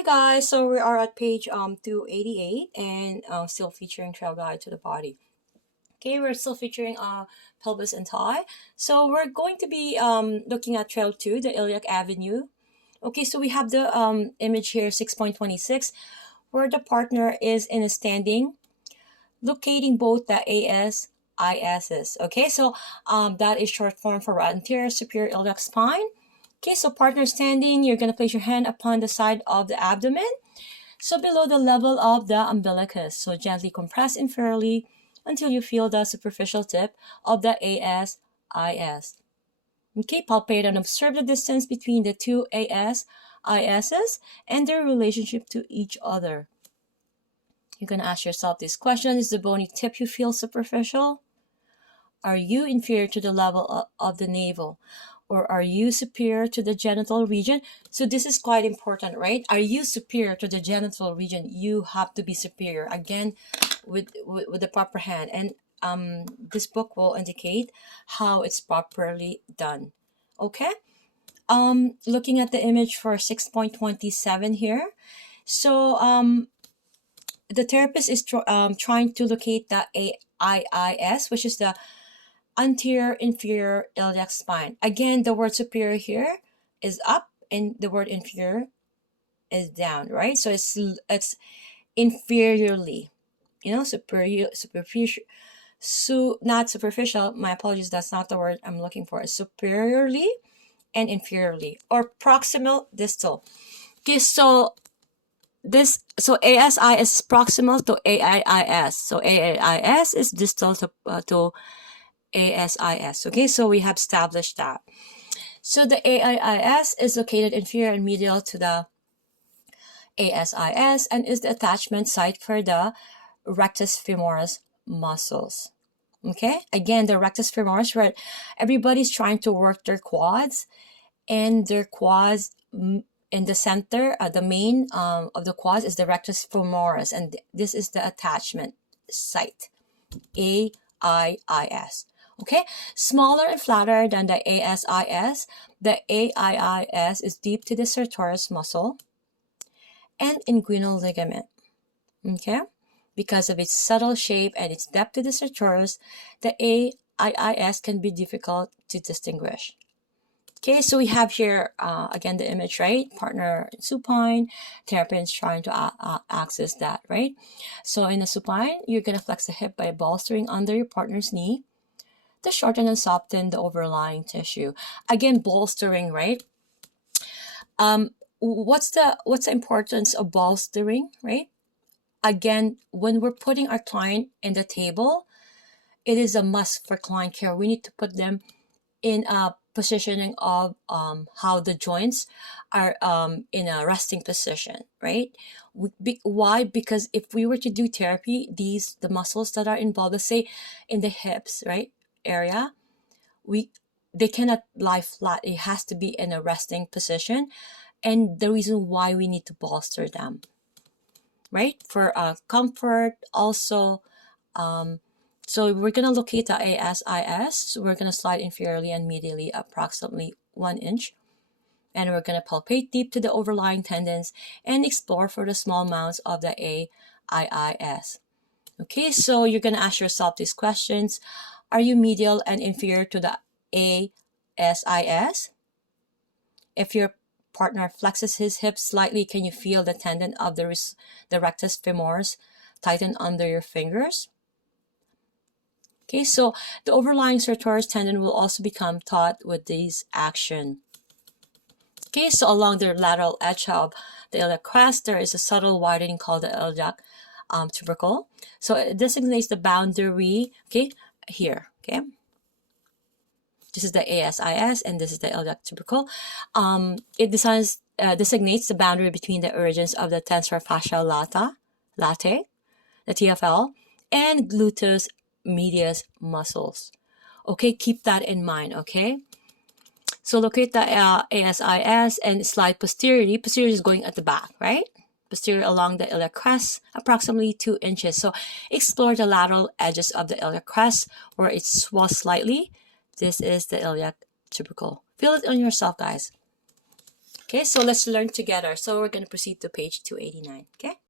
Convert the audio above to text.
Hi guys, so we are at page 288 and still featuring trail guide to the body. Okay, we're still featuring pelvis and thigh. So we're going to be looking at trail 2, the iliac avenue. Okay, so we have the image here 6.26 where the partner is in a standing, locating both the AS, ISs. Okay, so that is short form for anterior superior iliac spine. Okay, so partner standing, you're going to place your hand upon the side of the abdomen. So below the level of the umbilicus. So gently compress inferiorly until you feel the superficial tip of the AS, IS. Okay, palpate and observe the distance between the two AS, ISs and their relationship to each other. You're going to ask yourself this question: is the bony tip you feel superficial? Are you inferior to the level of the navel? Or are you superior to the genital region? So this is quite important, right? Are you superior to the genital region? You have to be superior, again, with the proper hand. And this book will indicate how it's properly done. Okay? Looking at the image for 6.27 here. So the therapist is trying to locate the AIIS, which is the anterior inferior iliac spine. Again, the word superior here is up and the word inferior is down, right? So it's inferiorly, superficial. So not superficial, my apologies, that's not the word I'm looking for. It's superiorly and inferiorly, or proximal distal. Okay, so ASI is proximal to AIIS. So AIIS is distal to ASIS. Okay, so we have established that. So the AIIS is located inferior and medial to the ASIS and is the attachment site for the rectus femoris muscles. Okay, again, the rectus femoris, where everybody's trying to work their quads, and their quads in the center, the main of the quads is the rectus femoris, and this is the attachment site, AIIS. Okay, smaller and flatter than the ASIS. The AIIS is deep to the sartorius muscle and inguinal ligament. Okay, because of its subtle shape and its depth to the sartorius, the AIIS can be difficult to distinguish. Okay, so we have here again the image, right? Partner supine, therapist trying to access that, right? So in a supine, you're gonna flex the hip by bolstering under your partner's knee to shorten and soften the overlying tissue. Again, bolstering, right? What's the importance of bolstering, right? Again, when we're putting our client in the table, it is a must for client care. We need to put them in a positioning of how the joints are in a resting position, right? Why? Because if we were to do therapy, the muscles that are involved, let's say in the hips, right, area, they cannot lie flat. It has to be in a resting position, and the reason why we need to bolster them, right, for comfort also. So we're gonna locate the ASIS. So we're gonna slide inferiorly and medially approximately 1 inch, and we're gonna palpate deep to the overlying tendons and explore for the small mounds of the AIIS. Okay, so you're gonna ask yourself these questions: are you medial and inferior to the ASIS? If your partner flexes his hips slightly, can you feel the tendon of the rectus femoris tighten under your fingers? Okay, so the overlying sartorius tendon will also become taut with this action. Okay, so along the lateral edge of the iliac crest, there is a subtle widening called the iliac tubercle. So it designates the boundary, okay, here, okay. This is the ASIS and this is the iliac tubercle. It designates the boundary between the origins of the tensor fasciae latae, the TFL, and gluteus medius muscles. Okay, keep that in mind, okay? So locate the ASIS and slide posteriorly. Posterior is going at the back, right? Posterior along the iliac crest, approximately 2 inches. So explore the lateral edges of the iliac crest where it swells slightly. This is the iliac tubercle. Feel it on yourself, guys. Okay, so let's learn together. So we're going to proceed to page 289. Okay.